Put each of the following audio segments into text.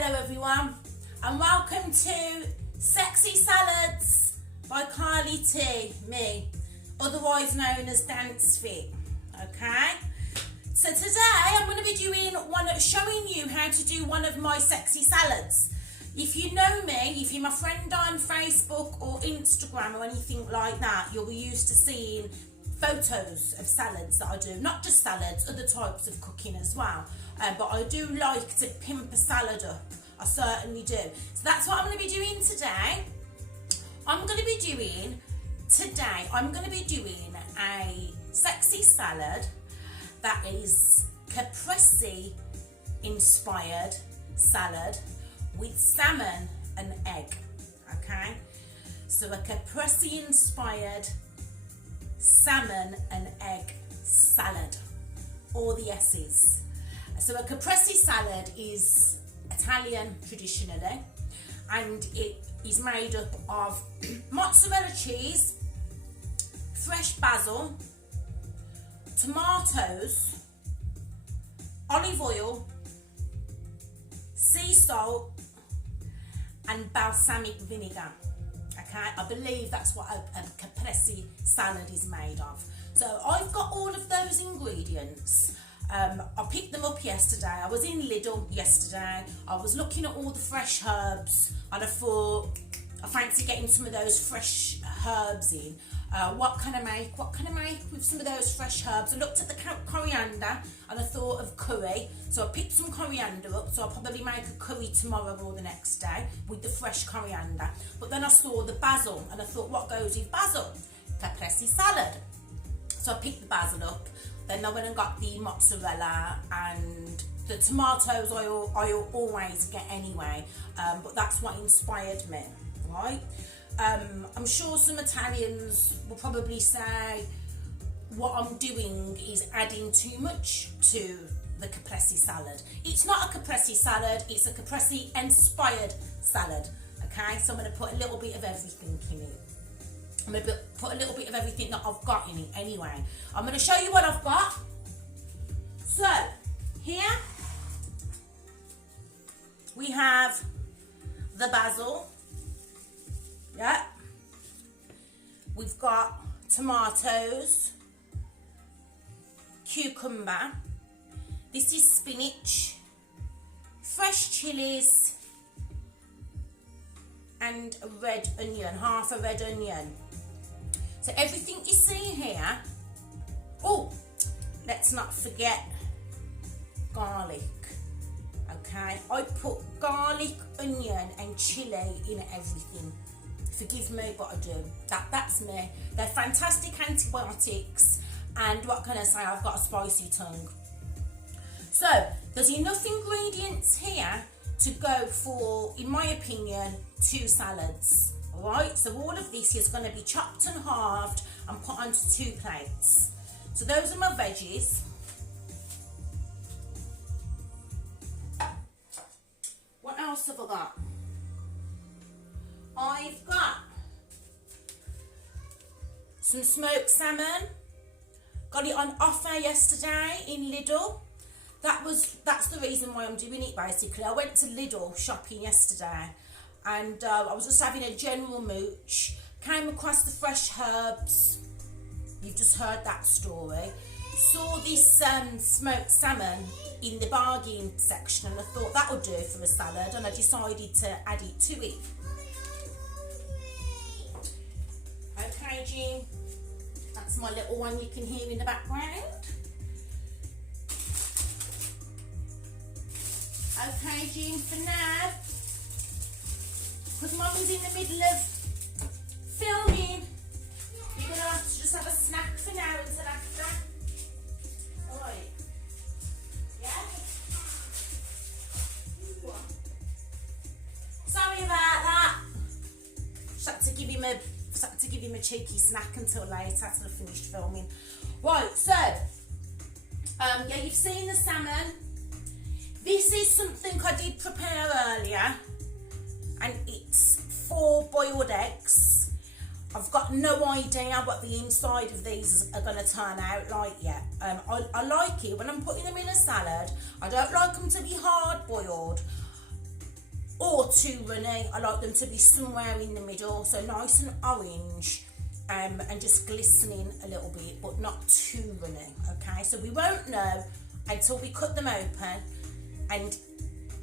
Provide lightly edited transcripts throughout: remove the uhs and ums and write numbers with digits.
Hello everyone and welcome to Sexy Salads by Carly T, me, otherwise known as Dance Fit. Okay, so today I'm going to be showing you how to do one of my sexy salads. If you know me, if you're my friend on Facebook or Instagram or anything like that, you'll be used to seeing photos of salads that I do. Not just salads, other types of cooking as well. But I do like to pimp a salad up. I certainly do. So that's what I'm going to be doing today. I'm going to be doing a sexy salad that is caprese inspired salad with salmon and egg. Okay, so a caprese inspired salmon and egg salad, all the S's. So a caprese salad is Italian traditionally, and it is made up of mozzarella cheese, fresh basil, tomatoes, olive oil, sea salt and balsamic vinegar. Okay, I believe that's what a caprese salad is made of. So I've got all of those ingredients. I picked them up yesterday. I was in Lidl yesterday. I was looking at all the fresh herbs and I thought I fancy getting some of those fresh herbs in. What can I make with some of those fresh herbs? I looked at the coriander and I thought of curry, so I picked some coriander up. So I'll probably make a curry tomorrow or the next day with the fresh coriander. But then I saw the basil and I thought, what goes with basil? Caprese salad. So I picked the basil up. Then I went and got the mozzarella and the tomatoes. I always get anyway, but that's what inspired me, right? I'm sure some Italians will probably say what I'm doing is adding too much to the caprese salad. It's not a caprese salad, it's a caprese inspired salad. Okay, so I'm going to put a little bit of everything in it. I'm going to put a little bit of everything that I've got in it anyway. I'm going to show you what I've got. So, here we have the basil. Yeah. We've got tomatoes, cucumber. This is spinach, fresh chilies, and a red onion, half a red onion. So everything you see here, oh, let's not forget garlic, okay? I put garlic, onion and chili in everything. Forgive me, but I do. That's me. They're fantastic antibiotics, and what can I say, I've got a spicy tongue. So, there's enough ingredients here to go for, in my opinion, 2 salads. Alright, so all of this is going to be chopped and halved and put onto 2 plates. So those are my veggies. What else have I got? I've got some smoked salmon. Got it on offer yesterday in Lidl. That's the reason why I'm doing it basically. I went to Lidl shopping yesterday and I was just having a general mooch. Came across the fresh herbs. You've just heard that story. Saw this smoked salmon in the bargain section and I thought that would do for a salad, and I decided to add it to it. Okay, Jean, that's my little one you can hear in the background. Okay, Jean, for now, because Mummy's in the middle of filming, you're going to have to just have a snack for now until after. Alright. Yeah? Sorry about that. Just had to give him a cheeky snack until later, till I finished filming. Right, so, yeah, you've seen the salmon. This is something I did prepare earlier, and it's 4 boiled eggs. I've got no idea what the inside of these are going to turn out like yet. I like it when I'm putting them in a salad. I don't like them to be hard boiled. or too runny. I like them to be somewhere in the middle, so nice and orange, and just glistening a little bit, but not too runny. Okay, so we won't know until we cut them open, and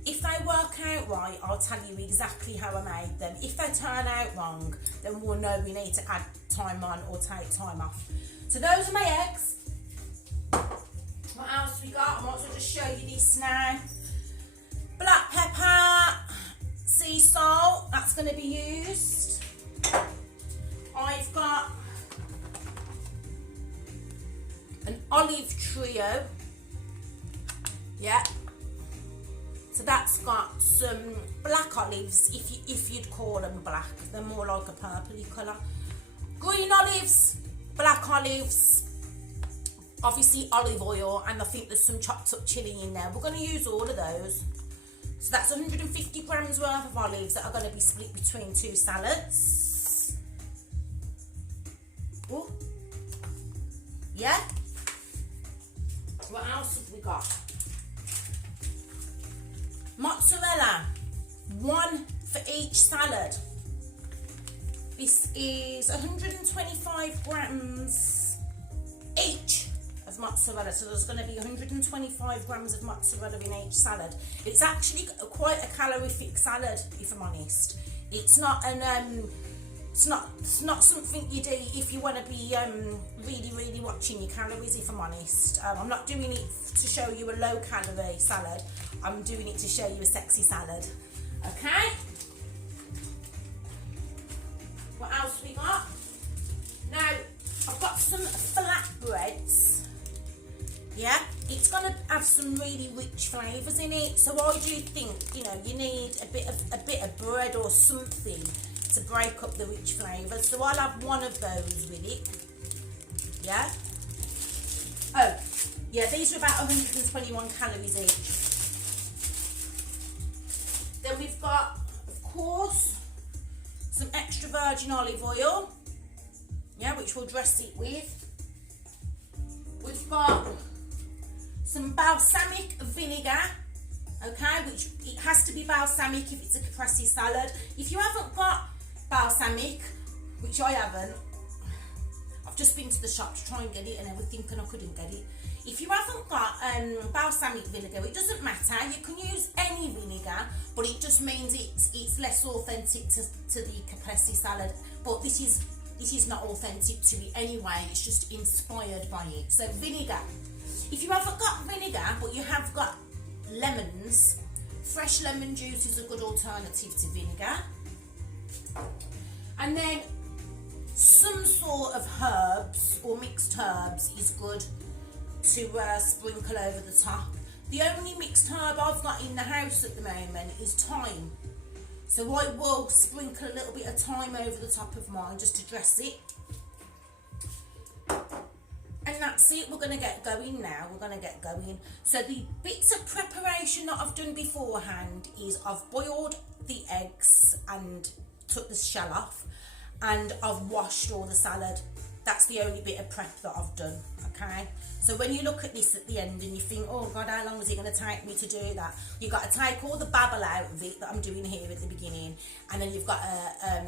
if they work out right, I'll tell you exactly how I made them. If they turn out wrong, then we'll know we need to add time on or take time off. So those are my eggs. What else we got? I might as well just show you this now. Black pepper, sea salt, that's going to be used. I've got an olive trio. Yeah. So that's got some black olives, if you'd call them black. They're more like a purpley colour. Green olives, black olives, obviously olive oil, and I think there's some chopped up chilli in there. We're going to use all of those. So that's 150 grams worth of olives that are going to be split between 2 salads. Ooh. Yeah. What else have we got? Mozzarella, 1 for each salad. This is 125 grams each of mozzarella, so there's going to be 125 grams of mozzarella in each salad. It's actually quite a calorific salad, if I'm honest. It's not an it's not something you do if you want to be really watching your calories, if I'm honest. I'm not doing it to show you a low calorie salad. I'm doing it to show you a sexy salad. Okay? What else we got? Now, I've got some flatbreads. Yeah, it's going to have some really rich flavours in it. So I do think, you know, you need a bit of bread or something to break up the rich flavours. So I'll have 1 of those with it. Yeah. Oh, yeah, these are about 121 calories each. Then we've got, of course, some extra virgin olive oil. Yeah, which we'll dress it with. We've got some balsamic vinegar. Okay, which it has to be balsamic if it's a caprese salad. If you haven't got balsamic, which I haven't, I've just been to the shop to try and get it and everything, and I couldn't get it. If you haven't got balsamic vinegar, it doesn't matter. You can use any vinegar, but it just means it's less authentic to the caprese salad. But this is not authentic to it anyway. It's just inspired by it. So vinegar. If you haven't got vinegar, but you have got lemons, fresh lemon juice is a good alternative to vinegar. And then some sort of herbs or mixed herbs is good to sprinkle over the top. The only mixed herb I've got in the house at the moment is thyme. So I will sprinkle a little bit of thyme over the top of mine just to dress it. And that's it, we're going to get going now, So the bits of preparation that I've done beforehand is I've boiled the eggs and took the shell off, and I've washed all the salad. That's the only bit of prep that I've done, okay? So when you look at this at the end and you think, oh God, how long is it going to take me to do that? You've got to take all the babble out of it that I'm doing here at the beginning, and then you've got to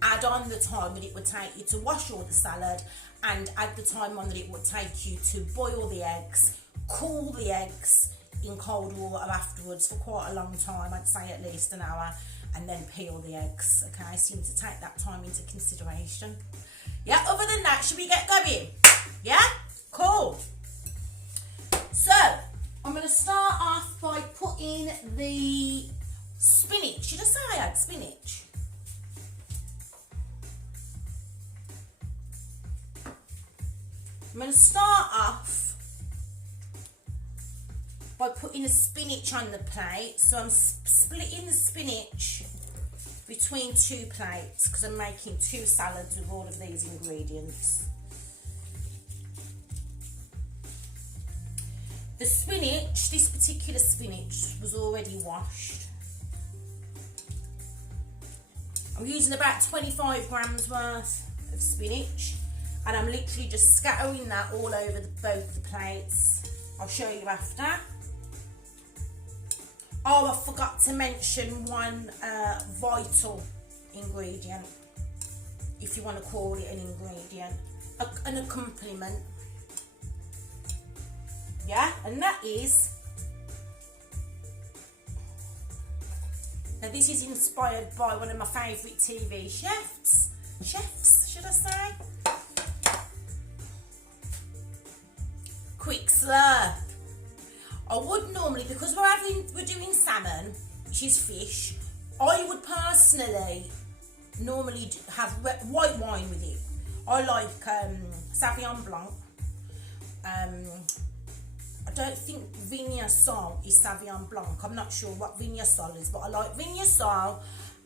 add on the time that it would take you to wash all the salad, and add the time on that it would take you to boil the eggs, cool the eggs in cold water afterwards for quite a long time, I'd say at least an hour, and then peel the eggs, okay? So you need to take that time into consideration. Yeah, other than that, should we get going? Yeah? Cool. So, I'm going to start off by putting the spinach. Did I say I had spinach? I'm going to start off by putting the spinach on the plate. So I'm splitting the spinach between 2 plates because I'm making 2 salads with all of these ingredients. The spinach, this particular spinach, was already washed. I'm using about 25 grams worth of spinach, and I'm literally just scattering that all over both the plates. I'll show you after. Oh, I forgot to mention one vital ingredient, if you want to call it an ingredient, an accompaniment. Yeah, and that is, now this is inspired by one of my favourite TV chefs, should I say? Quick Slurp. I would normally, because we're doing salmon, which is fish, I would personally normally have white wine with it. I like Sauvignon Blanc. I don't think Viognier Sol is Sauvignon Blanc. I'm not sure what Viognier Sol is, but I like Viognier Sol,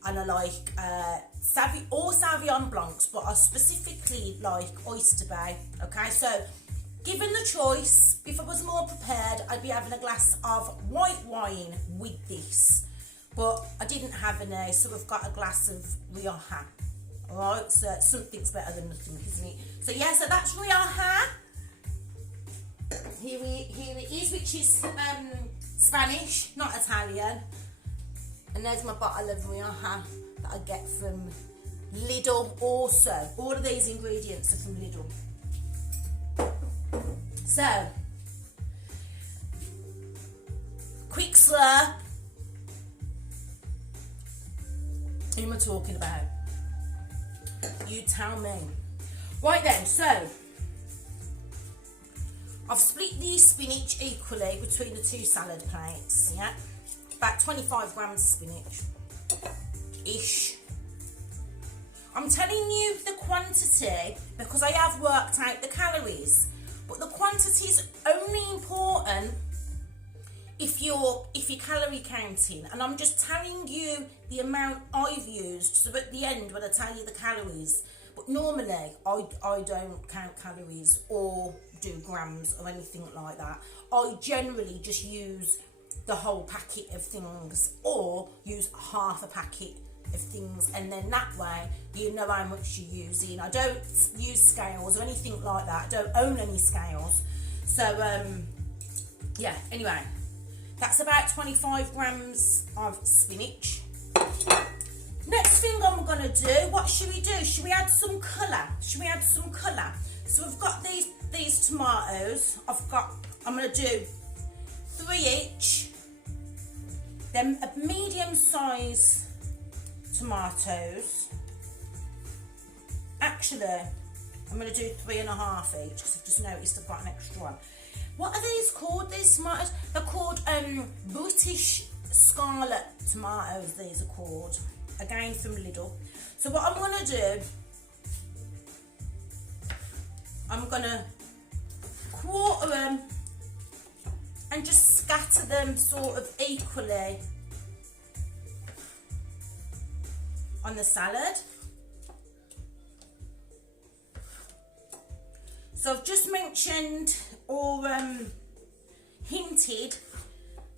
and I like all Sauvignon Blancs, but I specifically like Oyster Bay. Okay, so given the choice, if I was more prepared, I'd be having a glass of white wine with this. But I didn't have any, so I've got a glass of Rioja. Alright, so something's better than nothing, isn't it? So yeah, so that's Rioja. Here it is, which is Spanish, not Italian. And there's my bottle of Rioja that I get from Lidl also. All of these ingredients are from Lidl. So, Quick Slurp. Who am I talking about? You tell me. Right then, so I've split the spinach equally between the two salad plates. Yeah, about 25 grams spinach ish. I'm telling you the quantity because I have worked out the calories. But the quantity is only important if you're calorie counting, and I'm just telling you the amount I've used. So at the end, when I tell you the calories, but normally I don't count calories or do grams or anything like that. I generally just use the whole packet of things, or use half a packet of things, and then that way you know how much you're using. I don't use scales or anything like that. I don't own any scales, so yeah, anyway, that's about 25 grams of spinach. Next thing I'm gonna do, what should we do? Should we add some colour? So we've got these tomatoes. I'm gonna do 3 each, then a medium size tomatoes. Actually, I'm going to do 3.5 each because I've just noticed I've got an extra one. What are these called, these tomatoes? They're called British Scarlet tomatoes, these are called. Again, from Lidl. So what I'm going to do, I'm going to quarter them and just scatter them sort of equally on the salad. So I've just mentioned or hinted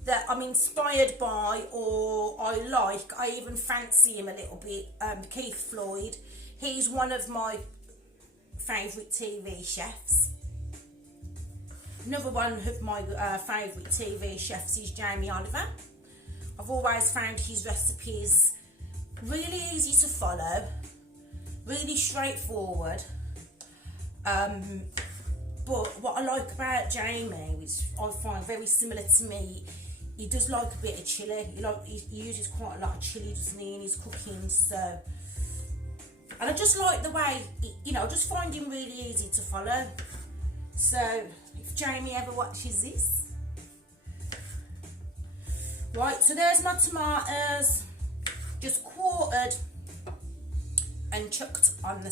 that I'm inspired by, or I even fancy him a little bit, Keith Floyd. He's one of my favourite TV chefs. Another one of my favourite TV chefs is Jamie Oliver. I've always found his recipes really easy to follow, really straightforward. But what I like about Jamie, which I find very similar to me, he does like a bit of chilli. He uses quite a lot of chilli, doesn't he, in his cooking. So, and I just like the way, I just find him really easy to follow. So, if Jamie ever watches this, right. So there's my tomatoes, just quartered and chucked on the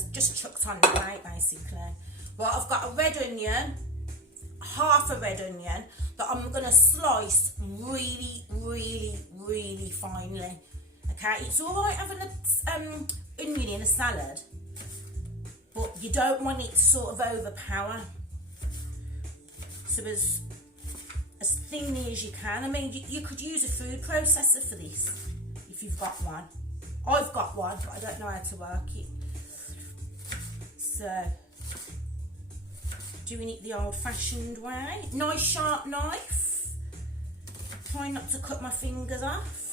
plate basically. Well, I've got a red onion, half a red onion, that I'm going to slice really, really, really finely. Okay, it's all right having an onion in a salad, but you don't want it to sort of overpower. So as thinly as you can. I mean, you could use a food processor for this if you've got one. I've got one, but I don't know how to work it. So, doing it the old-fashioned way. Nice sharp knife. trying not to cut my fingers off.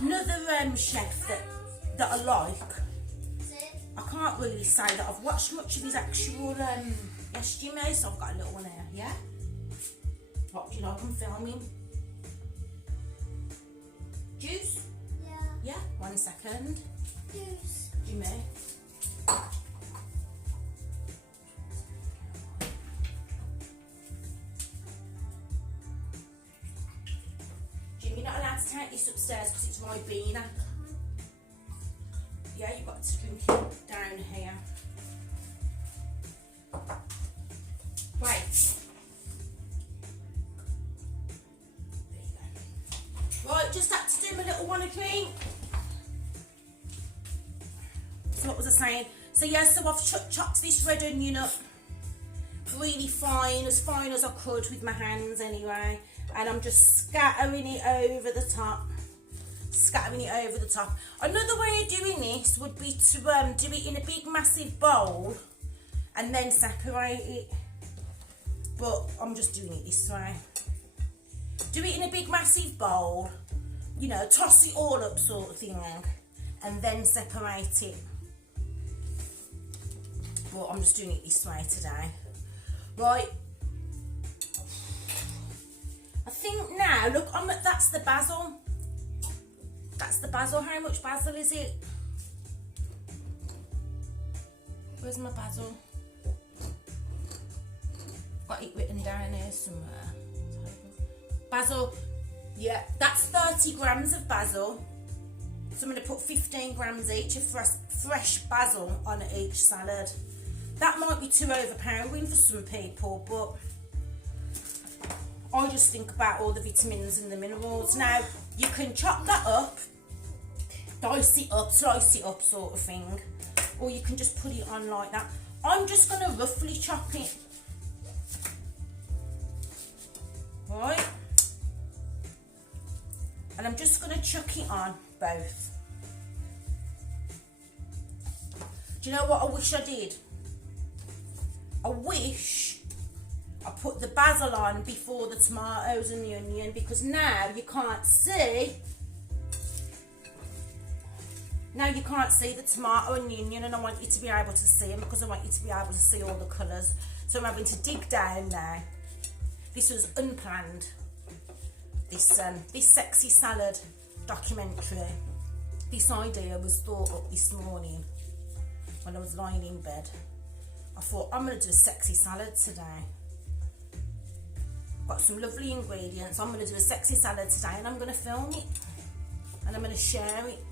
Another chef that I like, I can't really say that I've watched much of his actual, yes Jimmy, so I've got a little one here, yeah? What do you like, I'm filming? Juice? Yeah. Yeah, 1 second. Juice. Jimmy. Jimmy, you're not allowed to take this upstairs because it's Ribena. Yeah, you've got to drink it down here. Wait. There you go. Right, just had to do my little one a drink. So what was I saying? So yeah, so I've chopped this red onion up really fine as I could with my hands anyway. And I'm just scattering it over the top. Another way of doing this would be to do it in a big massive bowl and then separate it. But I'm just doing it this way. Do it in a big massive bowl, you know, toss it all up sort of thing, and then separate it. But I'm just doing it this way today. Right. I think now, look, that's the basil. That's the basil. How much basil is it? Where's my basil? Got it written down here somewhere. Basil, yeah, that's 30 grams of basil. So I'm going to put 15 grams each of fresh basil on each salad. That might be too overpowering for some people, but I just think about all the vitamins and the minerals. Now, you can chop that up, dice it up, slice it up sort of thing, or you can just put it on like that. I'm just going to roughly chop it. Right? And I'm just going to chuck it on both. Do you know what I wish I did? I wish I put the basil on before the tomatoes and the onion, because now you can't see. Now you can't see the tomato and the onion, and I want you to be able to see them because I want you to be able to see all the colours. So I'm having to dig down now. This was unplanned. This sexy salad documentary. This idea was thought up this morning when I was lying in bed. I thought, I'm going to do a sexy salad today. Got some lovely ingredients. I'm going to do a sexy salad today, and I'm going to film it and I'm going to share it.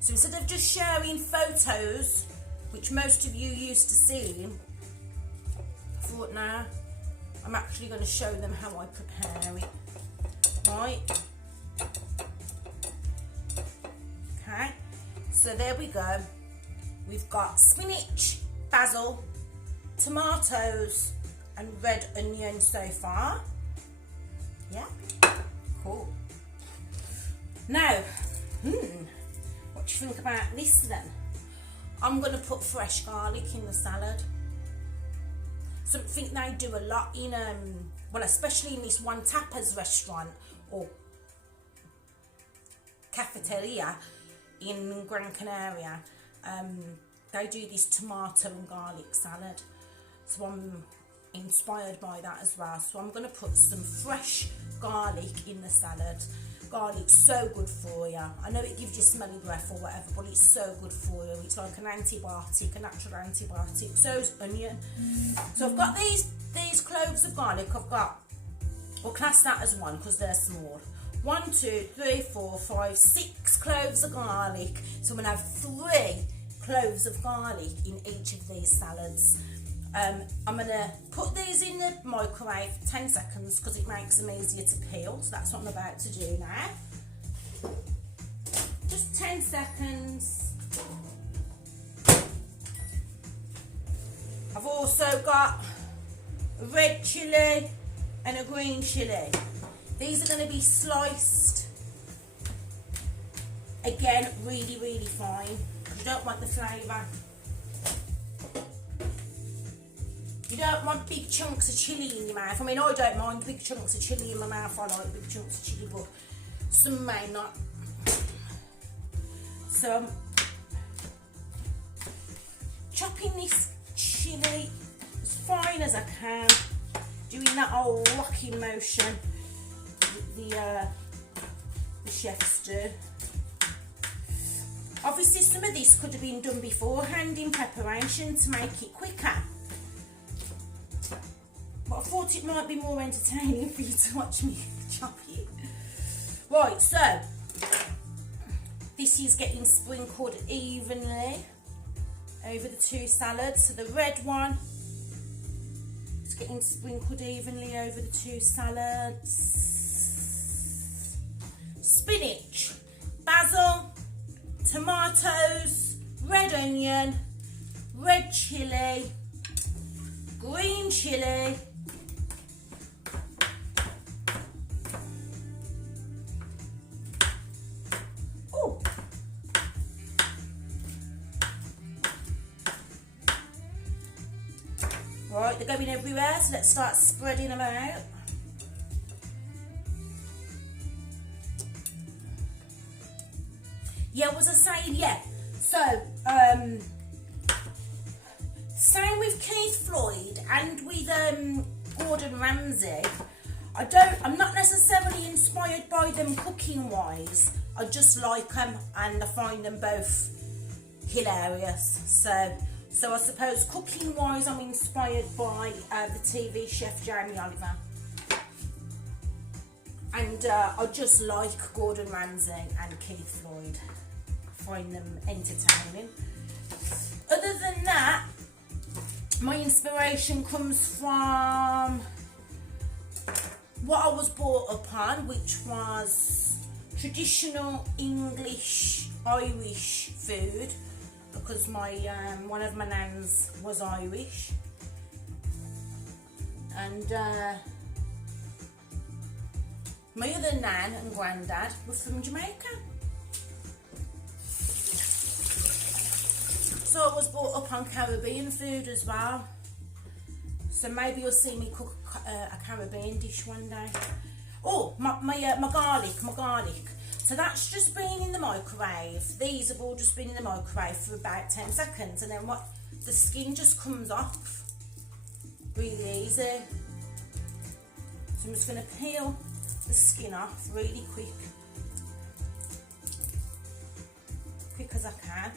So instead of just sharing photos, which most of you used to seeing, I thought, now I'm actually going to show them how I prepare it. Right? Okay, so there we go. We've got spinach, basil, tomatoes and red onion so far. Yeah, cool. Now, what do you think about this then? I'm going to put fresh garlic in the salad. Something they do a lot in, well, especially in this one tapas restaurant or cafeteria in Gran Canaria. They do this tomato and garlic salad, so I'm inspired by that as well. So I'm going to put some fresh garlic in the salad. Garlic's so good for you. I know it gives you smelly breath or whatever, but it's so good for you. It's like an antibiotic, a natural antibiotic. So is onion. So I've got these cloves of garlic. We'll class that as one because they're small. 1, 2, 3, 4, 5, 6 cloves of garlic. So I'm going to have 3 cloves of garlic in each of these salads. I'm going to put these in the microwave for 10 seconds because it makes them easier to peel. So that's what I'm about to do now. Just 10 seconds. I've also got a red chilli and a green chilli. These are going to be sliced, again, really, really fine. You don't want the flavour You don't want big chunks of chilli in your mouth. I mean, I don't mind big chunks of chilli in my mouth. I like big chunks of chilli, but some may not. So I'm chopping this chilli as fine as I can, doing that old rocking motion the chefs do. Obviously some of this could have been done beforehand in preparation to make it quicker, but I thought it might be more entertaining for you to watch me chop it. Right, so this is getting sprinkled evenly over the two salads. So the red one is getting sprinkled evenly over the two salads. Spinach, basil, tomatoes, red onion, red chilli, green chilli, right, they're going everywhere, so let's start spreading them out. Yeah, was I saying, yeah, so, same with Keith Floyd and with Gordon Ramsay. I'm not necessarily inspired by them cooking wise, I just like them and I find them both hilarious. So I suppose cooking wise I'm inspired by the TV chef Jamie Oliver. And I just like Gordon Ramsay and Keith Floyd. Find them entertaining. Other than that, my inspiration comes from what I was brought up on, which was traditional English Irish food, because my one of my nans was Irish, and my other nan and granddad were from Jamaica. So I was brought up on Caribbean food as well. So maybe you'll see me cook a Caribbean dish one day. Oh, my garlic. So that's just been in the microwave. These have all just been in the microwave for about 10 seconds, and then the skin just comes off really easy. So I'm just going to peel the skin off really quick as I can.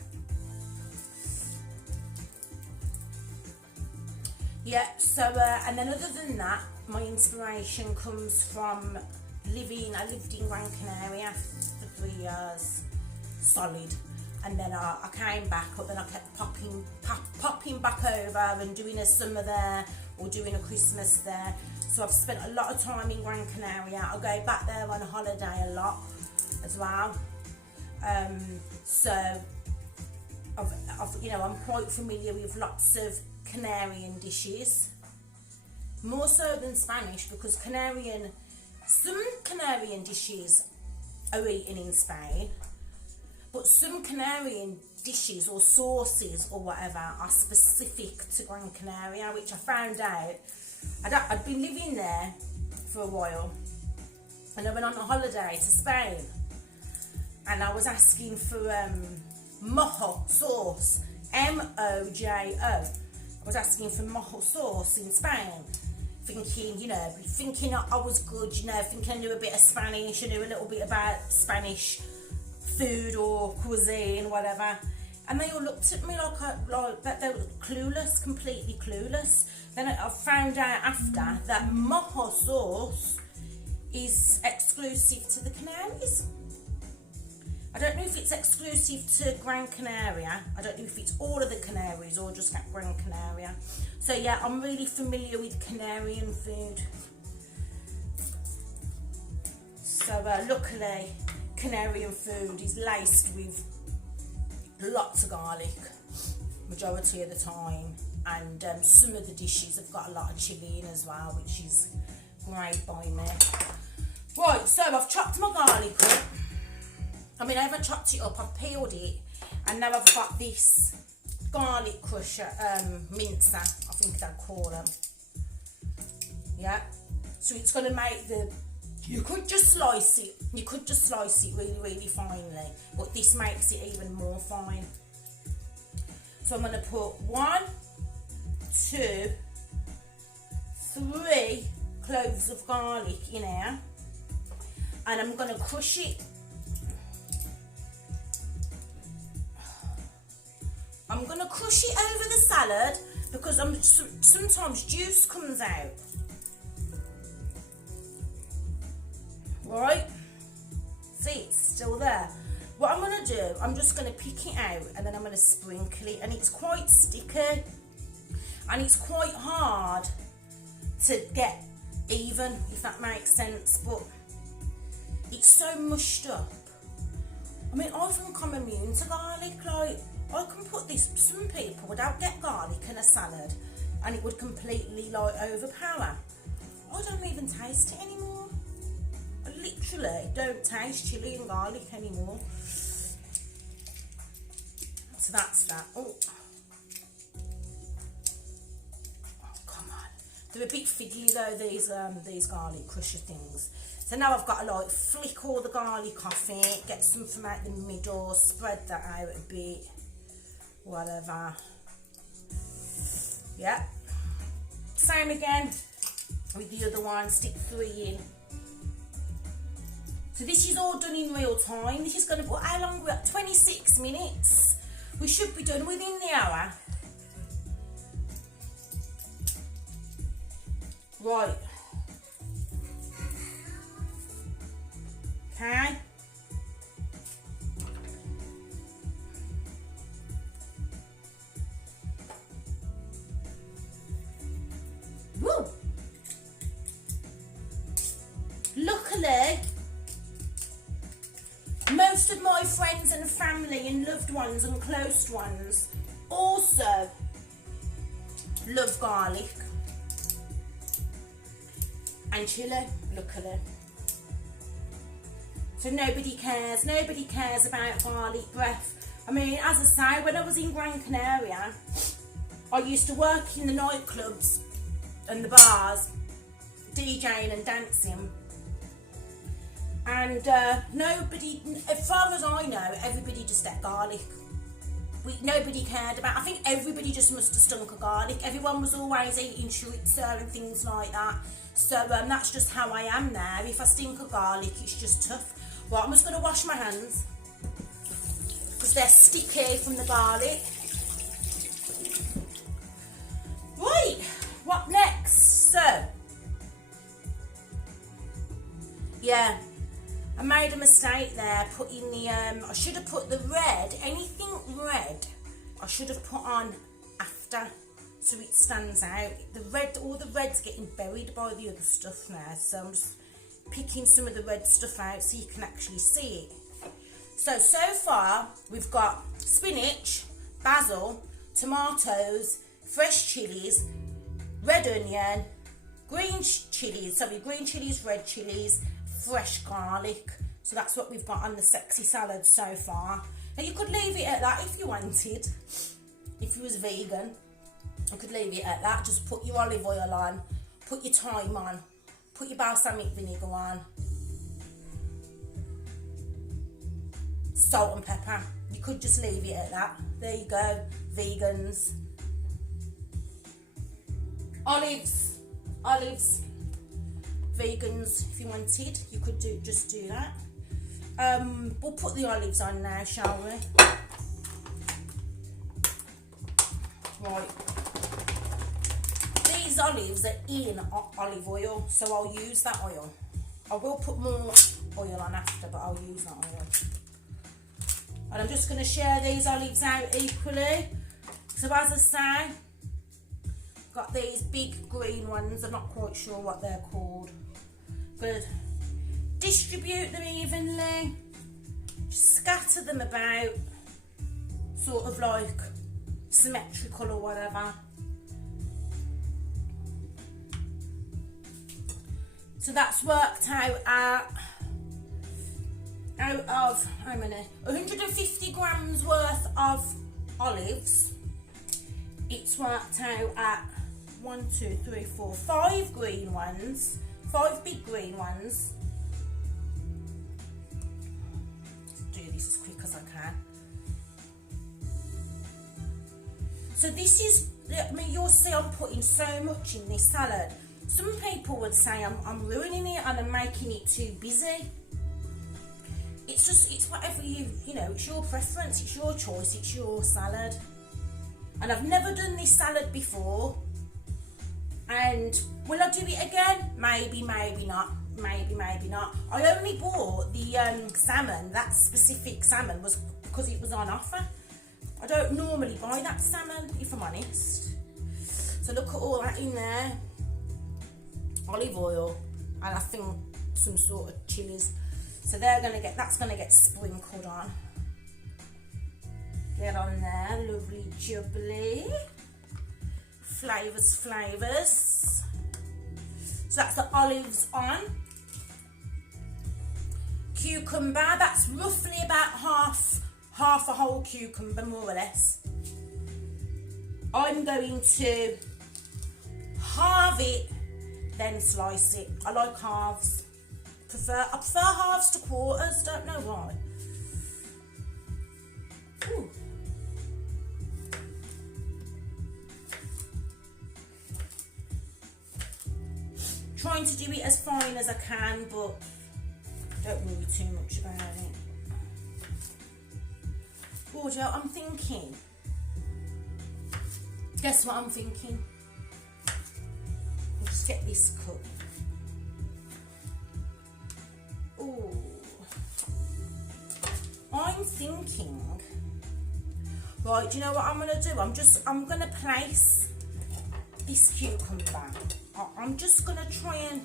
Yeah, so and then other than that, my inspiration comes from I lived in Gran Canaria for 3 years solid, and then I came back up and I kept popping back over and doing a summer there or doing a Christmas there. So I've spent a lot of time in Gran Canaria. I go back there on holiday a lot as well. So I'm quite familiar with lots of Canarian dishes, more so than Spanish, because some Canarian dishes are eaten in Spain, but some Canarian dishes or sauces or whatever are specific to Gran Canaria, which I found out. I'd been living there for a while, and I went on a holiday to Spain, and I was asking for mojo sauce, M-O-J-O. I was asking for mojo sauce in Spain, thinking I was good, thinking I knew a bit of Spanish, I knew a little bit about Spanish food or cuisine, whatever. And they all looked at me like they were clueless, completely clueless. Then I found out after that mojo sauce is exclusive to the Canaries. I don't know if it's exclusive to Gran Canaria. I don't know if it's all of the Canaries or just at Gran Canaria. So yeah, I'm really familiar with Canarian food. So luckily, Canarian food is laced with lots of garlic, majority of the time. And some of the dishes have got a lot of chilli in as well, which is great by me. Right, so I've chopped my garlic up. I mean, I haven't chopped it up, I've peeled it, and now I've got this garlic crusher, mincer, I think they'd call them. Yeah, so it's going to make you could just slice it really, really finely, but this makes it even more fine. So I'm going to put 1, 2, 3 cloves of garlic in here, and I'm going to crush it. I'm going to crush it over the salad because sometimes juice comes out. Right? See, it's still there. What I'm going to do, I'm just going to pick it out and then I'm going to sprinkle it, and it's quite sticky and it's quite hard to get even, if that makes sense, but it's so mushed up. I mean, I think I'm immune to garlic. Like, I can put this, some people would get garlic in a salad and it would completely like overpower. I don't even taste it anymore. I literally don't taste chilli and garlic anymore. So that's that. Oh, come on. They're a bit fiddly though, these garlic crusher things. So now I've got to like flick all the garlic off it, get some from out the middle, spread that out a bit, whatever. Yeah. Same again with the other one, stick 3 in. So this is all done in real time. This is going to put, how long we're at? 26 minutes. We should be done within the hour. Right. Okay. Woo! Luckily, most of my friends and family and loved ones and close ones also love garlic and chilli, luckily. So nobody cares about garlic breath. I mean, as I say, when I was in Gran Canaria, I used to work in the nightclubs and the bars, DJing and dancing. And nobody, as far as I know, everybody just ate garlic. Nobody cared about, I think everybody just must have stunk of garlic. Everyone was always eating chorizo and things like that. So that's just how I am now. If I stink of garlic, it's just tough. Right, I'm just going to wash my hands because they're sticky from the garlic. Right, what next? So, yeah, I made a mistake there putting the, I should have put the red, anything red, I should have put on after so it stands out. The red, all the red's getting buried by the other stuff now, so I'm just picking some of the red stuff out so you can actually see it. So far we've got spinach, basil, tomatoes, fresh chilies, red onion, green chilies, red chilies, fresh garlic. So that's what we've got on the sexy salad so far. Now you could leave it at that if you wanted. If you was vegan, you could leave it at that. Just put your olive oil on, put your thyme on, put your balsamic vinegar on, salt and pepper. You could just leave it at that. There you go, vegans. Olives, vegans. If you wanted, you could just do that. We'll put the olives on now, shall we? Right. These olives are in olive oil, so I'll use that oil. I will put more oil on after, but I'll use that oil. And I'm just going to share these olives out equally. So as I say, got these big green ones. I'm not quite sure what they're called. Going to distribute them evenly. Just scatter them about, sort of like symmetrical or whatever. So that's worked out of, how many? 150 grams worth of olives. it's worked out at 1, 2, 3, 4, 5 green ones, 5 big green ones. Let's do this as quick as I can. So this is, I mean, you'll see I'm putting so much in this salad. Some people would say I'm ruining it and I'm making it too busy. It's just, it's whatever you know, it's your preference, it's your choice, it's your salad. And I've never done this salad before. And will I do it again? Maybe, maybe not. Maybe, maybe not. I only bought the salmon, that specific salmon, was because it was on offer. I don't normally buy that salmon, if I'm honest. So look at all that in there. Olive oil, and I think some sort of chilies. So they're gonna get, that's gonna get sprinkled on. Get on there, lovely jubbly. Flavours, flavours. So that's the olives on. Cucumber, that's roughly about half a whole cucumber, more or less. I'm going to halve it, then slice it. I like halves. I prefer halves to quarters, don't know why. Ooh. Trying to do it as fine as I can, but don't worry too much about it. Giorgio, I'm thinking. Guess what I'm thinking? I'll just get this cut. Ooh. I'm thinking. Right, do you know what I'm gonna do? I'm gonna place this cucumber. I'm just gonna try and,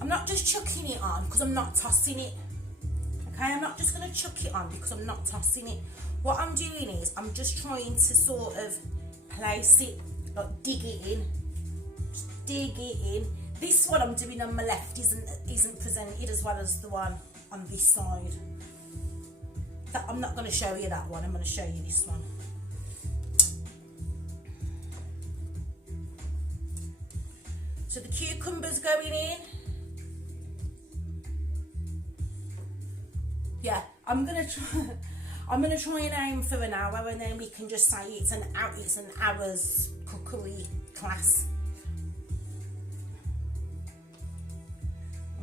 I'm not just chucking it on because I'm not tossing it. Okay, I'm not just gonna chuck it on because I'm not tossing it. What I'm doing is I'm just trying to sort of place it, like dig it in. Just dig it in. This one I'm doing on my left isn't presented as well as the one on this side. That, I'm not gonna show you that one, I'm gonna show you this one. So the cucumber's going in. Yeah, I'm gonna try and aim for an hour, and then we can just say it's an hour's cookery class.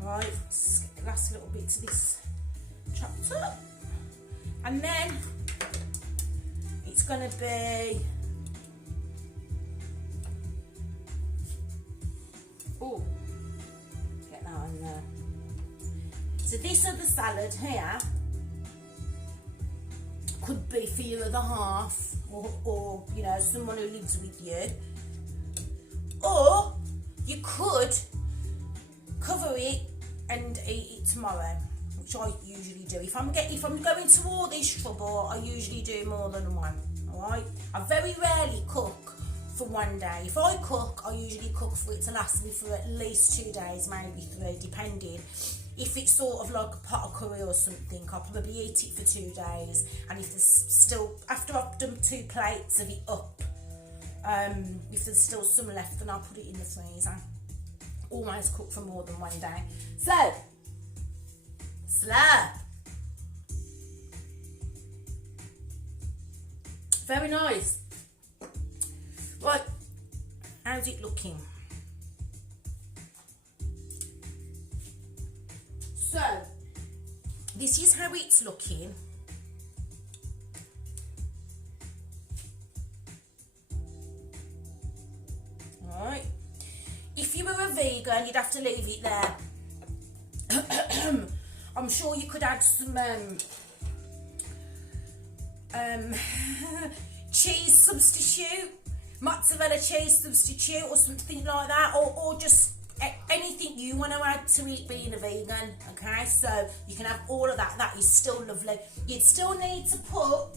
Alright, let's get the last little bit of this chopped up. And then it's gonna be, oh, get that on there. So this other salad here could be for your other half, or you know, someone who lives with you. Or you could cover it and eat it tomorrow, which I usually do. If I'm going to all this trouble, I usually do more than one. Alright? I very rarely cook for one day. If I cook, I usually cook for it to last me for at least 2 days, maybe 3, depending. If it's sort of like a pot of curry or something, I'll probably eat it for 2 days. And if there's still, after I've done 2 plates of it up, if there's still some left, then I'll put it in the freezer. Always cook for more than 1 day. So, slurp. Very nice. Right, how's it looking? So, this is how it's looking. Alright. If you were a vegan, you'd have to leave it there. I'm sure you could add some cheese substitute, mozzarella cheese substitute or something like that, or just anything you want to add to it being a vegan. Okay, so you can have all of that. That is still lovely. You'd still need to put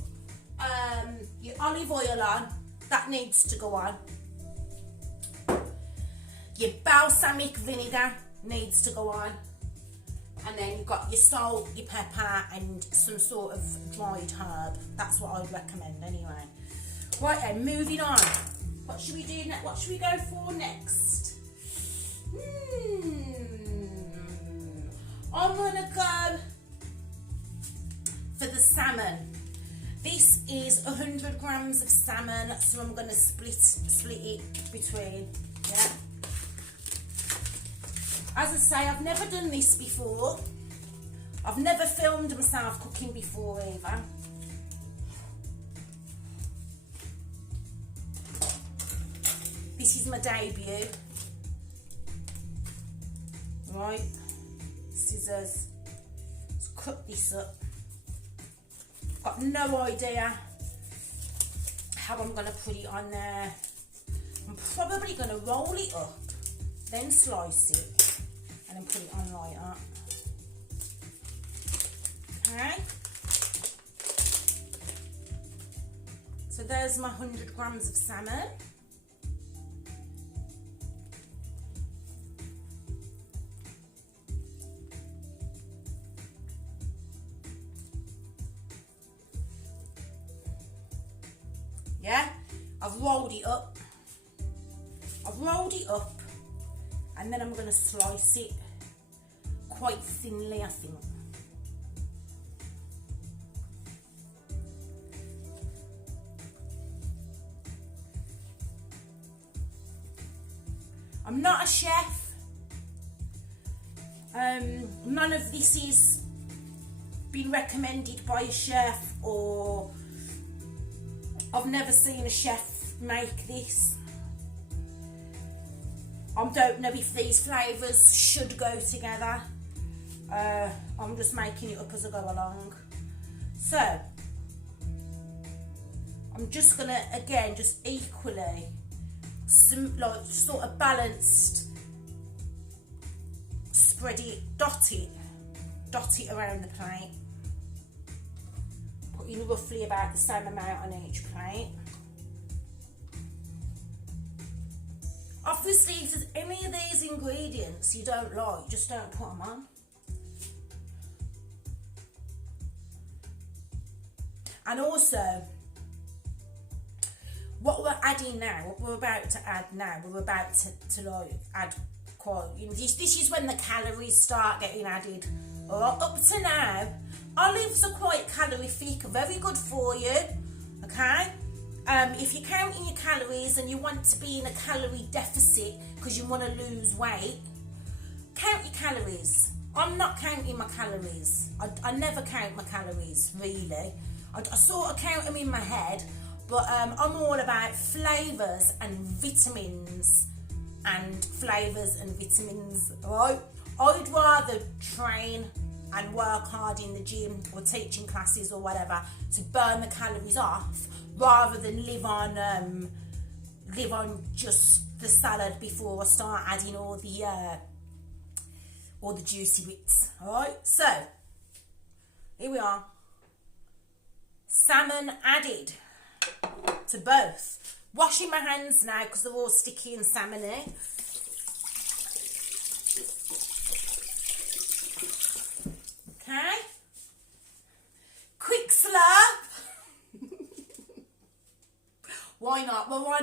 your olive oil on. That needs to go on. Your balsamic vinegar needs to go on. And then you've got your salt, your pepper, and some sort of dried herb. That's what I'd recommend anyway. Right then, moving on. What should we do next? What should we go for next? I'm gonna go for the salmon. This is 100 grams of salmon, so I'm gonna split it between, yeah. As I say, I've never done this before. I've never filmed myself cooking before either. This is my debut. Right, scissors. Let's cut this up. Got no idea how I'm going to put it on there. I'm probably going to roll it up, then slice it, and then put it on like that. Okay. So there's my 100 grams of salmon. Yeah, I've rolled it up. And then I'm going to slice it quite thinly, I think. I'm not a chef. None of this is been recommended by a chef, or I've never seen a chef make this. I don't know if these flavours should go together. I'm just making it up as I go along. So, I'm just gonna, again, just equally, like sort of balanced, spread it, dot it around the plate. Putting roughly about the same amount on each plate. Obviously, if there's any of these ingredients you don't like, just don't put them on. And also, what we're adding now, what we're about to add now, we're about to like add quite, you know, this is when the calories start getting added. Alright, up to now, olives are quite calorific, very good for you, okay? If you're counting your calories and you want to be in a calorie deficit because you want to lose weight, count your calories. I'm not counting my calories. I never count my calories, really. I sort of count them in my head, but I'm all about flavours and vitamins right? I'd rather train and work hard in the gym or teaching classes or whatever to burn the calories off, rather than live on just the salad before I start adding all the juicy bits. All right, so here we are. Salmon added to both. Washing my hands now because they're all sticky and salmony. Okay. Quick slurp. Why not? Well,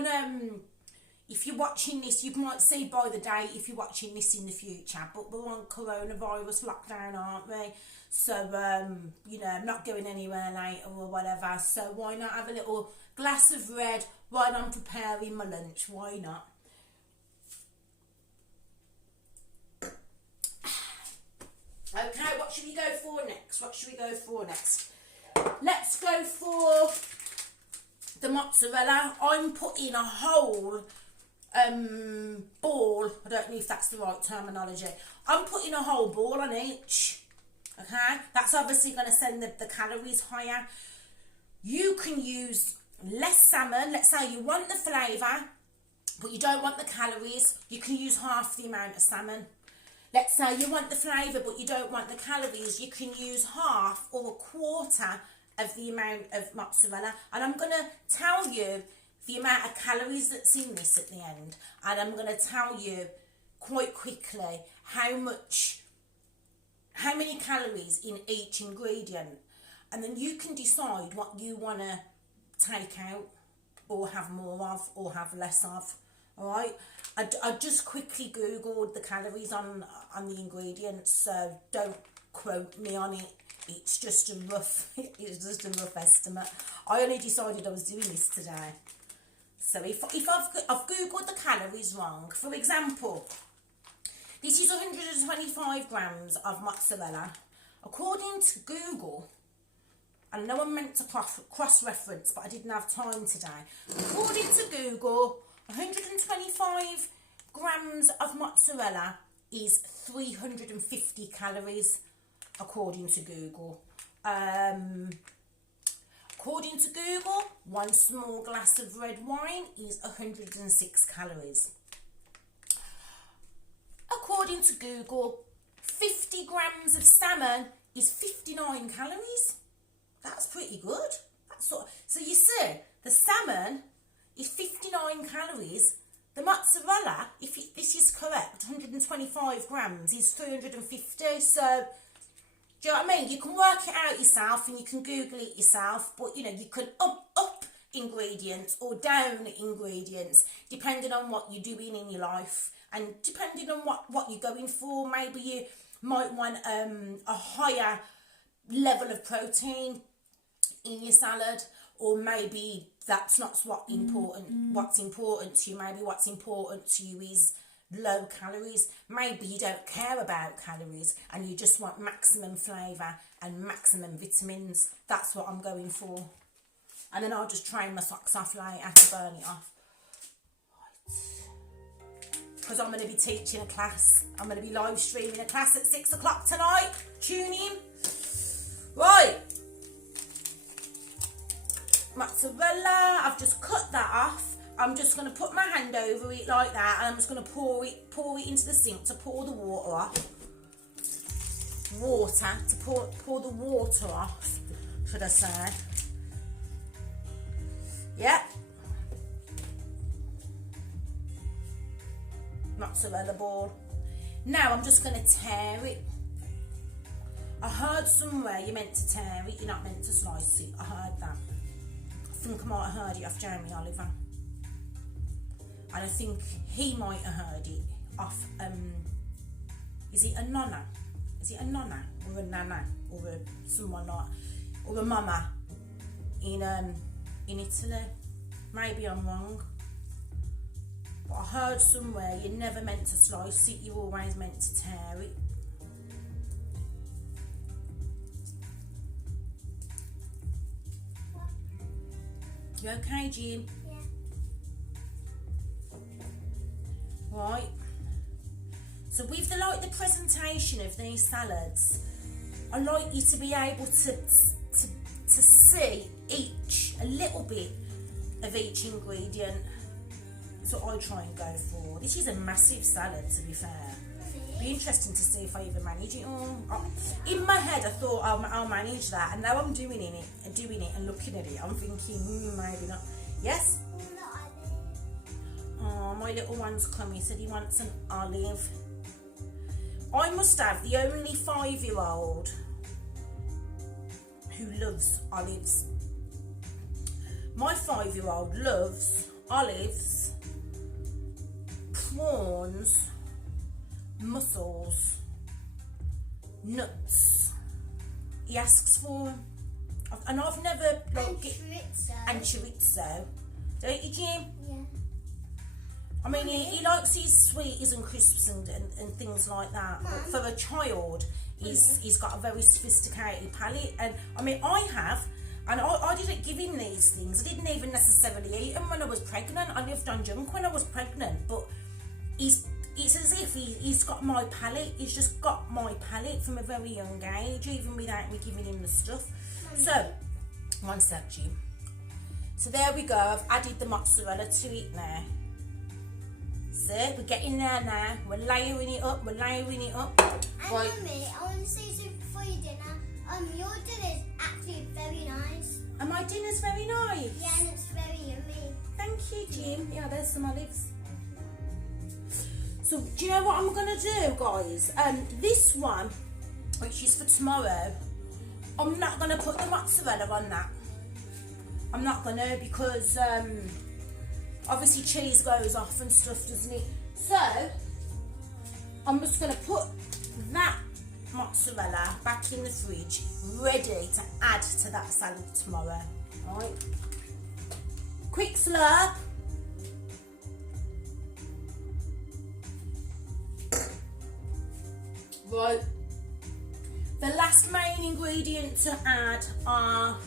if you're watching this, you might see by the day if you're watching this in the future, but we're on coronavirus lockdown, aren't we? So, you know, I'm not going anywhere later or whatever, so why not have a little glass of red while I'm preparing my lunch? Why not? Okay, what should we go for next? Let's go for the mozzarella. I'm putting a whole ball, I don't know if that's the right terminology, I'm putting a whole ball on each. Okay, that's obviously going to send the calories higher. You can use less salmon. Let's say you want the flavour, but you don't want the calories. You can use half the amount of salmon. Let's say you want the flavour, but you don't want the calories. You can use half or a quarter of the amount of mozzarella. And I'm going to tell you the amount of calories that's in this at the end. And I'm going to tell you quite quickly how many calories in each ingredient, and then you can decide what you want to take out. or have more of, or have less of. Alright, I just quickly googled the calories on the ingredients, so don't quote me on it. It's just a rough estimate. I only decided I was doing this today. So if I've googled the calories wrong, for example, this is 125 grams of mozzarella. According to Google, I know I'm meant to cross-reference, but I didn't have time today. According to Google, 125 grams of mozzarella is 350 calories, according to Google. According to Google, 1 small glass of red wine is 106 calories. According to Google, 50 grams of salmon is 59 calories. That's pretty good. So you see, the salmon is 59 calories. The mozzarella, if this is correct, 125 grams is 350. So, do you know what I mean? You can work it out yourself and you can Google it yourself. But, you know, you can up ingredients or down ingredients depending on what you're doing in your life. And depending on what you're going for, maybe you might want a higher level of protein in your salad, or maybe that's not what's important to you. Maybe what's important to you is low calories. Maybe you don't care about calories and you just want maximum flavour and maximum vitamins. That's what I'm going for. And then I'll just train my socks off later to burn it off. Because I'm going to be teaching a class. I'm going to be live streaming a class at 6 o'clock tonight. Tune in. Right. Mozzarella. I've just cut that off. I'm just going to put my hand over it like that. And I'm just going to pour it into the sink to pour the water off. Pour the water off, should I say. Yep. Mozzarella ball. Now I'm just going to tear it. I heard somewhere you're meant to tear it, you're not meant to slice it. I heard that. I think I might have heard it off Jamie Oliver. And I think he might have heard it off, is it a nonna? Is it a nonna? Or a nana? Or someone like, or a mama in Italy? Maybe I'm wrong. But I heard somewhere you're never meant to slice it, you're always meant to tear it. You okay, Jim? Yeah. Right. So with the presentation of these salads, I like you to be able to see a little bit of each ingredient. That's what I try and go for. This is a massive salad, to be fair. It'll be interesting to see if I even manage it all. In my head, I thought I'll manage that, and now I'm doing it and looking at it, I'm thinking maybe not. Yes. Oh, my little one's come. He said he wants an olive. I must have the only 5-year-old who loves olives. My 5-year-old loves olives, prawns, mussels, nuts. He asks for them. And I've never... And chorizo. Don't you, Jim? Yeah. I mean, he likes his sweeties and crisps and things like that. But for a child, he's got a very sophisticated palate. And, I mean, I have... And I didn't give him these things. I didn't even necessarily eat them when I was pregnant. I lived on junk when I was pregnant. But it's as if he's got my palate. He's just got my palate from a very young age, even without me giving him the stuff. So, one sec, Jim. So there we go. I've added the mozzarella to it now. See, we're getting there now. We're layering it up. And Right. Mummy, I want to say something before your dinner. Your dinner is actually very nice. And my dinner's very nice. Yeah, and it's very yummy. Thank you, Jim. Yeah, there's some olives. So, do you know what I'm going to do, guys? This one, which is for tomorrow, I'm not going to put the mozzarella on that. I'm not gonna, because obviously cheese goes off and stuff, doesn't it? So I'm just gonna put that mozzarella back in the fridge, ready to add to that salad tomorrow. All right, quick slurp. Right, the last main ingredient to add are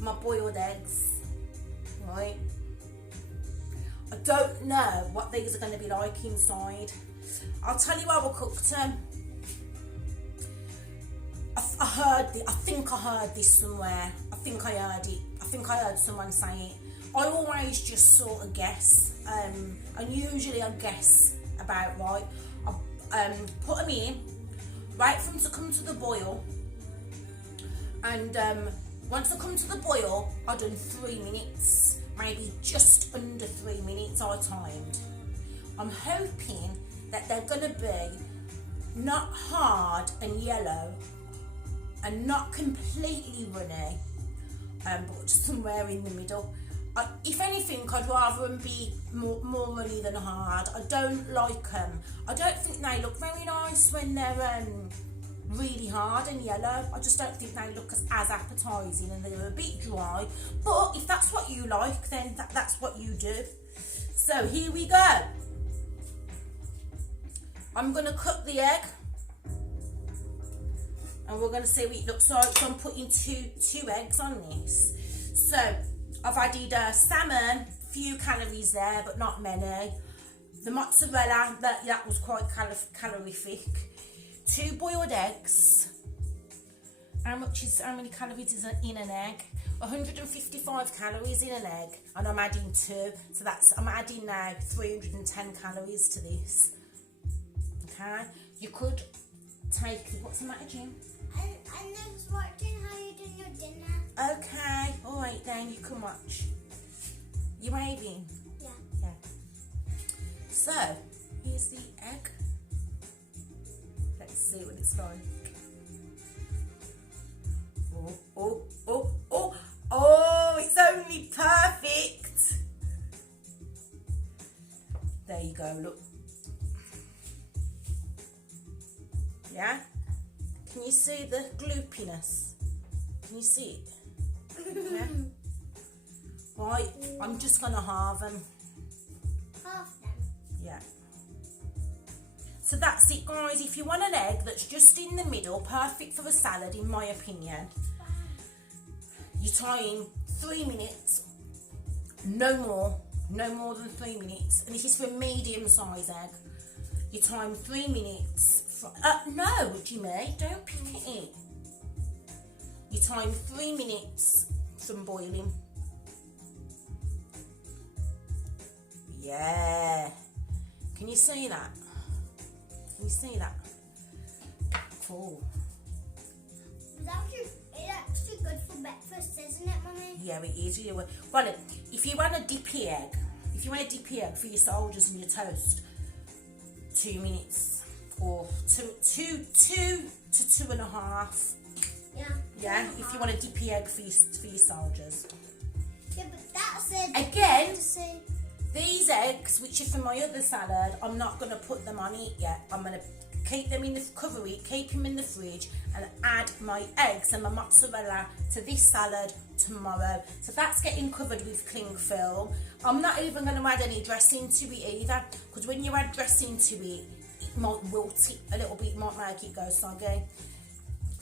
my boiled eggs. Right, I don't know what these are going to be like inside. I'll tell you how I cooked them. I think I heard this somewhere. I think I heard it. I think I heard someone say it. I always just sort of guess, and usually I guess about right. I put them in, wait for them to come to the boil, and once they come to the boil, I've done 3 minutes, maybe just under 3 minutes I timed. I'm hoping that they're going to be not hard and yellow and not completely runny, but somewhere in the middle. If anything, I'd rather them be more runny than hard. I don't like them. I don't think they look very nice when they're really hard and yellow. I just don't think they look as appetising, and they're a bit dry. But if that's what you like, then that's what you do. So here we go. I'm going to cut the egg, and we're going to see what it looks like. So I'm putting two eggs on this. So I've added salmon, few calories there, but not many. The mozzarella, that was quite calorific. 2 boiled eggs. How many calories is in an egg? 155 calories in an egg, and I'm adding 2. So I'm adding now 310 calories to this. Okay, you could take, what's the matter, Jim? I'm just watching how you're doing your dinner. Okay, alright then, you can watch. You waving? Yeah. Yeah. So, here's the egg. Let's see what it's like. Oh, it's only perfect. There you go, look. Yeah? Can you see the gloopiness? Can you see it? Yeah? Right, I'm just going to halve them. Half them. Yeah. So that's it, guys. If you want an egg that's just in the middle, perfect for a salad, in my opinion, you time 3 minutes, no more than 3 minutes. And this is for a medium size egg. You time 3 minutes. No, Jimmy, don't pick it in. You time 3 minutes from boiling. Yeah. Can you see that? Can you see that? Cool. It's actually good for breakfast, isn't it, Mummy? Yeah, it is. Well, if you want a dippy egg, for your soldiers and your toast, 2 minutes. Or two to 2.5. Yeah. Yeah, if you want a dippy egg for your soldiers. Yeah, but that's it. Again, these eggs, which are for my other salad, I'm not going to put them on it yet. I'm going to keep them cover it, keep them in the fridge, and add my eggs and my mozzarella to this salad tomorrow. So that's getting covered with cling film. I'm not even going to add any dressing to it either, because when you add dressing to it, it might wilt it a little bit, might make it go soggy.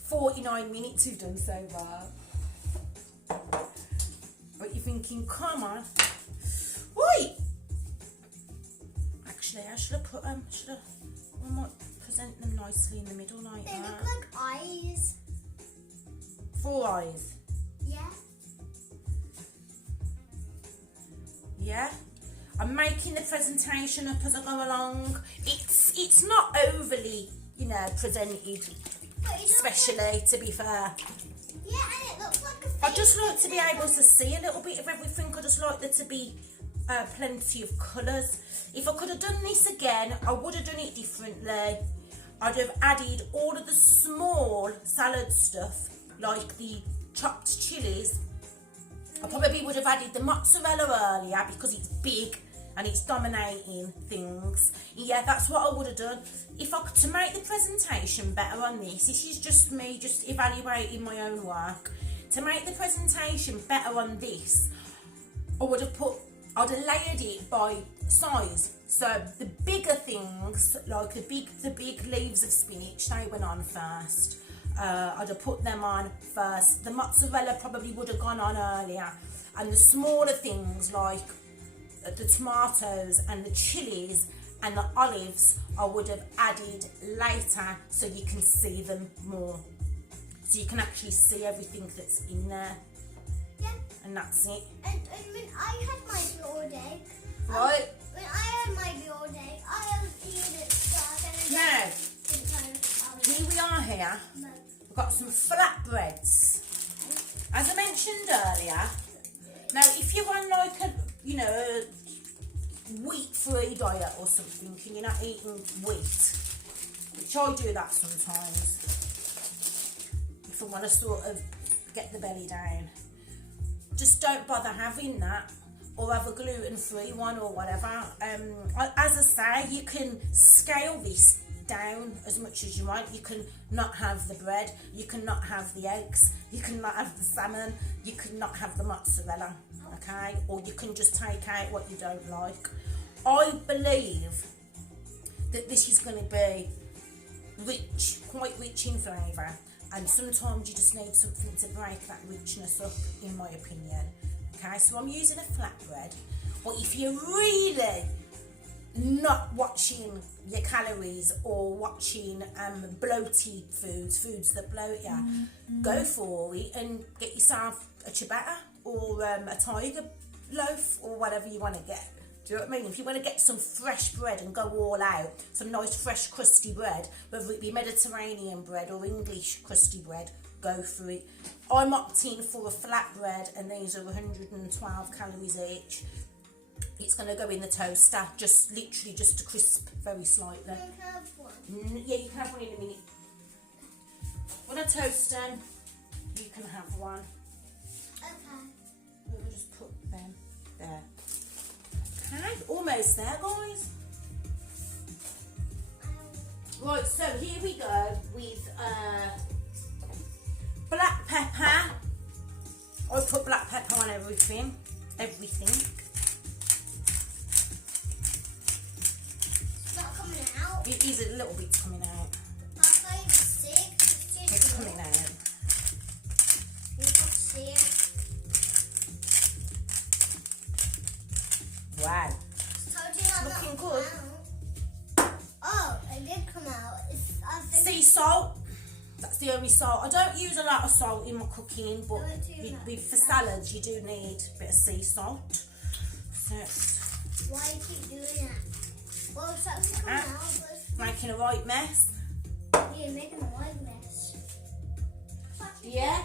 49 minutes we've done so far. But you're thinking, come on. Oi! Actually, I should have put I might present them nicely in the middle like They that. look like eyes. 4 eyes. Yeah. Yeah. I'm making the presentation up as I go along. It's not overly, presented, especially to be fair. Yeah, and it looks like a face. I just like to be able to see a little bit of everything. I just like there to be plenty of colours. If I could have done this again, I would have done it differently. I'd have added all of the small salad stuff, like the chopped chilies. I probably would have added the mozzarella earlier because it's big and it's dominating things. Yeah, that's what I would have done. If I could, to make the presentation better on this is just me just evaluating my own work. To make the presentation better on this, I'd have layered it by size. So the bigger things, like the big leaves of spinach, they went on first. I'd have put them on first. The mozzarella probably would have gone on earlier, and the smaller things like the tomatoes and the chilies and the olives I would have added later, so you can see them more, so you can actually see everything that's in there. Yeah. And that's it. And when I had my build egg, Right. when I had my build egg, I was eating it first. Now, here we are here. We've got some flatbreads. As I mentioned earlier, now if you're on like a, a wheat-free diet or something and you're not eating wheat, which I do that sometimes, if I want to sort of get the belly down, just don't bother having that, or have a gluten-free one or whatever. As I say, you can scale this down as much as you want. You can not have the bread, you can not have the eggs, you can not have the salmon, you can not have the mozzarella, okay? Or you can just take out what you don't like. I believe that this is going to be rich, quite rich in flavour, and sometimes you just need something to break that richness up, in my opinion. Okay, so I'm using a flatbread, but if you're really not watching your calories or watching bloated foods that bloat you, go for it and get yourself a ciabatta or a tiger loaf or whatever you want to get. Do you know what I mean? If you want to get some fresh bread and go all out, some nice fresh crusty bread, whether it be Mediterranean bread or English crusty bread, go for it. I'm opting for a flatbread, and these are 112 calories each. It's going to go in the toaster, literally just to crisp very slightly. Can I have one? Yeah, you can have one in a minute. When I toast them, you can have one. Okay. We'll just put them there. Okay, almost there, guys. Right, so here we go with black pepper. I put black pepper on everything. It's not coming out. It is a little bit coming out. I can't even see it. It's coming out. You can see it. Wow. Told you I'm Looking not good. out. Oh, it did come out. I think Sea salt. That's the only salt. I don't use a lot of salt in my cooking, but Don't do that. for salads you do need a bit of sea salt. So why you keep doing that? Well, it's actually coming out, but making a right mess. you're making a white mess. Yeah.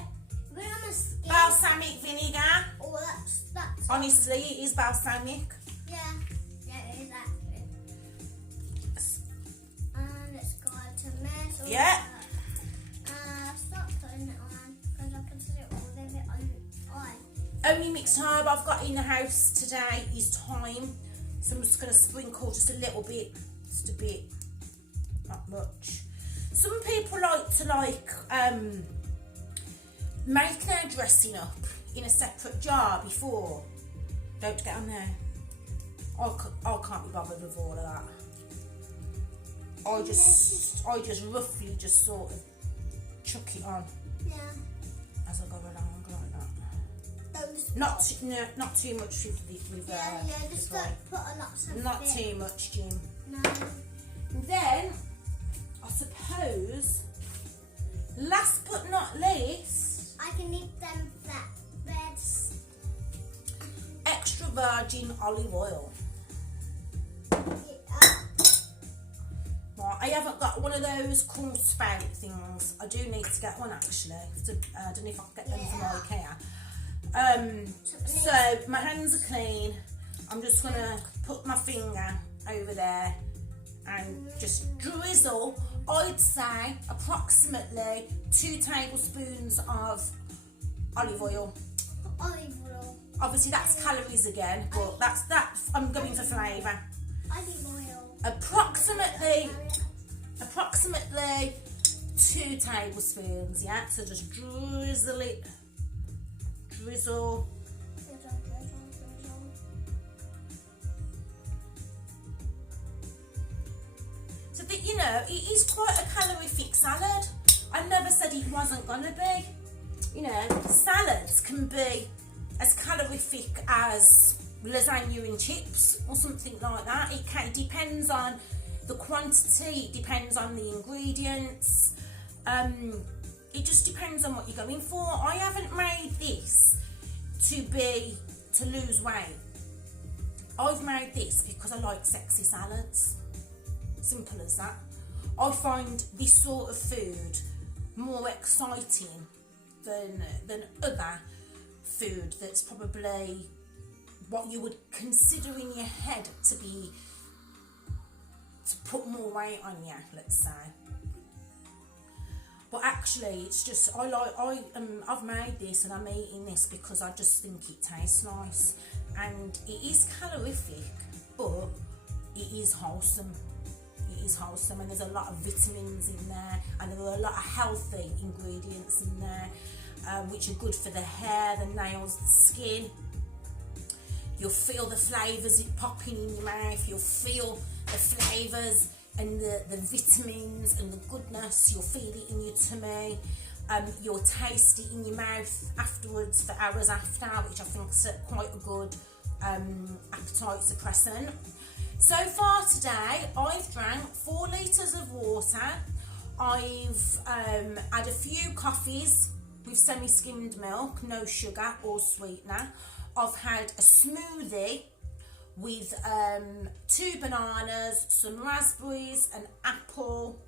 We're on a skin. Balsamic vinegar. Oh, that's. Honestly, it is balsamic. Yeah. Yeah, it is actually. And it's got to mess. Yeah. Stop putting it on because I can see it all of it on. Only mixed herb I've got in the house today is thyme. So I'm just going to sprinkle just a little bit. Just a bit. Not much. Some people like to make their dressing up in a separate jar before. Don't get on there. I can't be bothered with all of that. I just roughly just sort of chuck it on Yeah. as I go along like that. Those Not too much with yeah, just with don't put a lot of not it. too much, Jim. No. And then I suppose, last but not least, I can eat them flatbreads. extra virgin olive oil. Yeah. Right, I haven't got one of those cool spout things. I do need to get one actually. I don't know if I can get them from IKEA. So my hands are clean. I'm just gonna put my finger over there and just drizzle I'd say approximately 2 tablespoons of olive oil. Olive oil. Obviously that's calories again, but that's I'm going for flavour. Olive oil. Approximately 2 tablespoons, yeah? So just drizzle it. Drizzle. So that, you know, it is quite a calorific salad. I never said it wasn't gonna be. You know, salads can be as calorific as lasagna and chips or something like that. It depends on the quantity, it depends on the ingredients. It just depends on what you're going for. I haven't made this to lose weight. I've made this because I like sexy salads. Simple as that. I find this sort of food more exciting than other food that's probably what you would consider in your head to put more weight on you, let's say. But actually, it's just I've made this and I'm eating this because I just think it tastes nice, and it is calorific, but it is wholesome. It is wholesome, and there's a lot of vitamins in there, and there are a lot of healthy ingredients in there, which are good for the hair, the nails, the skin. You'll feel the flavours popping in your mouth. You'll feel the flavours and the vitamins and the goodness. You'll feel it in your tummy. You'll taste it in your mouth afterwards for hours after, which I think is quite a good appetite suppressant. So far today, I've drank 4 litres of water. I've had a few coffees with semi-skimmed milk, no sugar or sweetener. I've had a smoothie with 2 bananas, some raspberries, an apple,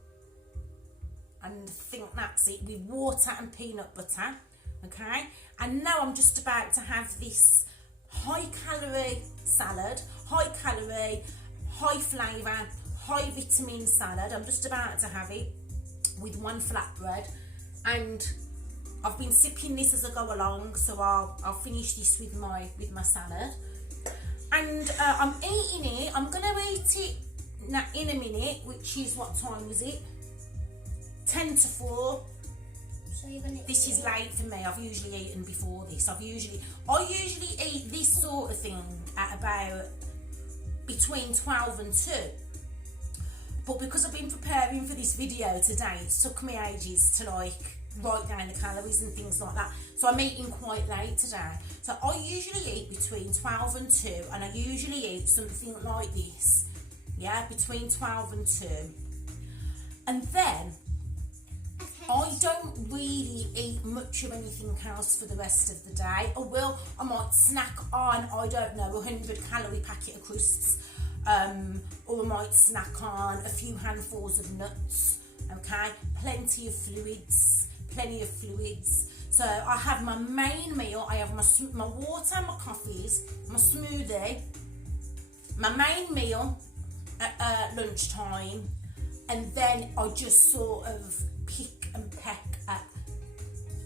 and I think that's it, with water and peanut butter, okay? And now I'm just about to have this high-calorie salad, high-calorie, high-flavour, high-vitamin salad. I'm just about to have it with 1 flatbread, and I've been sipping this as I go along, so I'll finish this with my salad. And I'm eating it. I'm going to eat it in a minute, which is, what time is it? 10 to 4. So you're gonna this is late for me. I've usually eaten before this. I usually eat this sort of thing at about between 12 and 2. But because I've been preparing for this video today, it took me ages to write down the calories and things like that. So I'm eating quite late today. So I usually eat between 12 and 2, and I usually eat something like this, yeah, between 12 and 2. And then I don't really eat much of anything else for the rest of the day. I might snack on, I don't know, 100 calorie packet of crisps, or I might snack on a few handfuls of nuts, okay, plenty of fluids. So I have my main meal, I have my water, my coffees, my smoothie, my main meal at lunchtime, and then I just sort of pick and peck at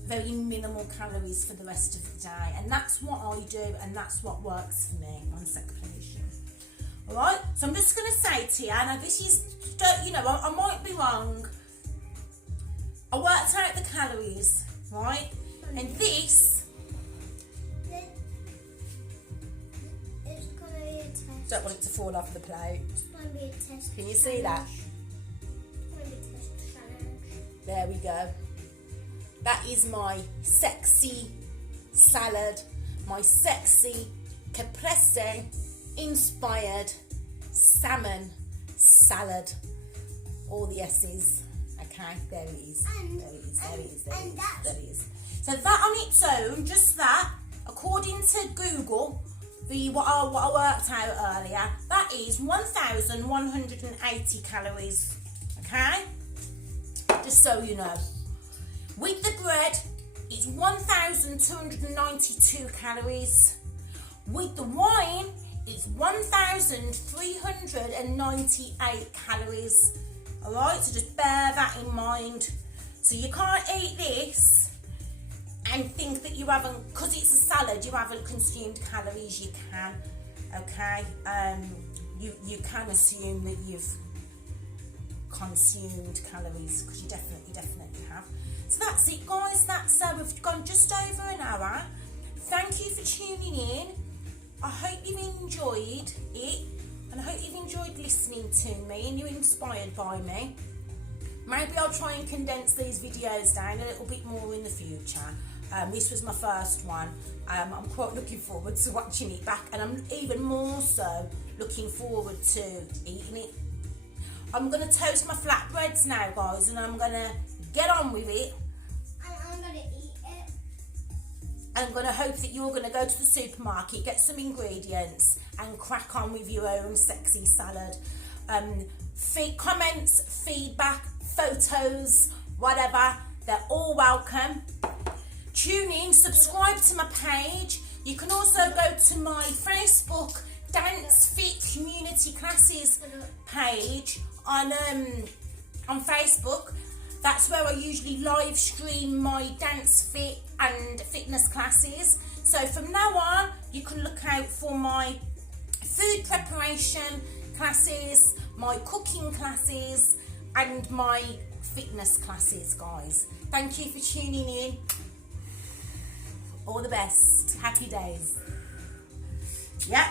very minimal calories for the rest of the day, and that's what I do, and that's what works for me. 1 sec, please. Alright, so I'm just going to say to you, now this is, you know, I might be wrong. I worked out the calories, right? And this... It's going to be a test. Don't want it to fall off the plate. It's going to be a test. Can you see that? It's going to be a test challenge. There we go. That is my sexy salad, my sexy caprese inspired salmon salad. All the S's. Okay, there it is. There it is. So that on its own, just that, according to Google, what I worked out earlier, that is 1,180 calories. Okay? Just so you know. With the bread, it's 1,292 calories. With the wine, it's 1,398 calories. Alright, so just bear that in mind. So you can't eat this and think that you haven't, because it's a salad, you haven't consumed calories. You can, okay? You can assume that you've consumed calories, because you definitely have. So that's it, guys. We've gone just over an hour. Thank you for tuning in. I hope you've enjoyed it, and I hope you've enjoyed listening to me and you're inspired by me. Maybe I'll try and condense these videos down a little bit more in the future. This was my first one. I'm quite looking forward to watching it back, and I'm even more so looking forward to eating it. I'm going to toast my flatbreads now, guys, and I'm going to get on with it. And I'm going to eat it. I'm going to hope that you're going to go to the supermarket, get some ingredients, and crack on with your own sexy salad. Comments, feedback, photos, whatever, they're all welcome. Tune in, subscribe to my page. You can also go to my Facebook Dance Fit Community Classes page on Facebook. That's where I usually live stream my dance fit and fitness classes. So from now on, you can look out for my food preparation classes, my cooking classes, and my fitness classes, guys. Thank you for tuning in. All the best. Happy days. Yep.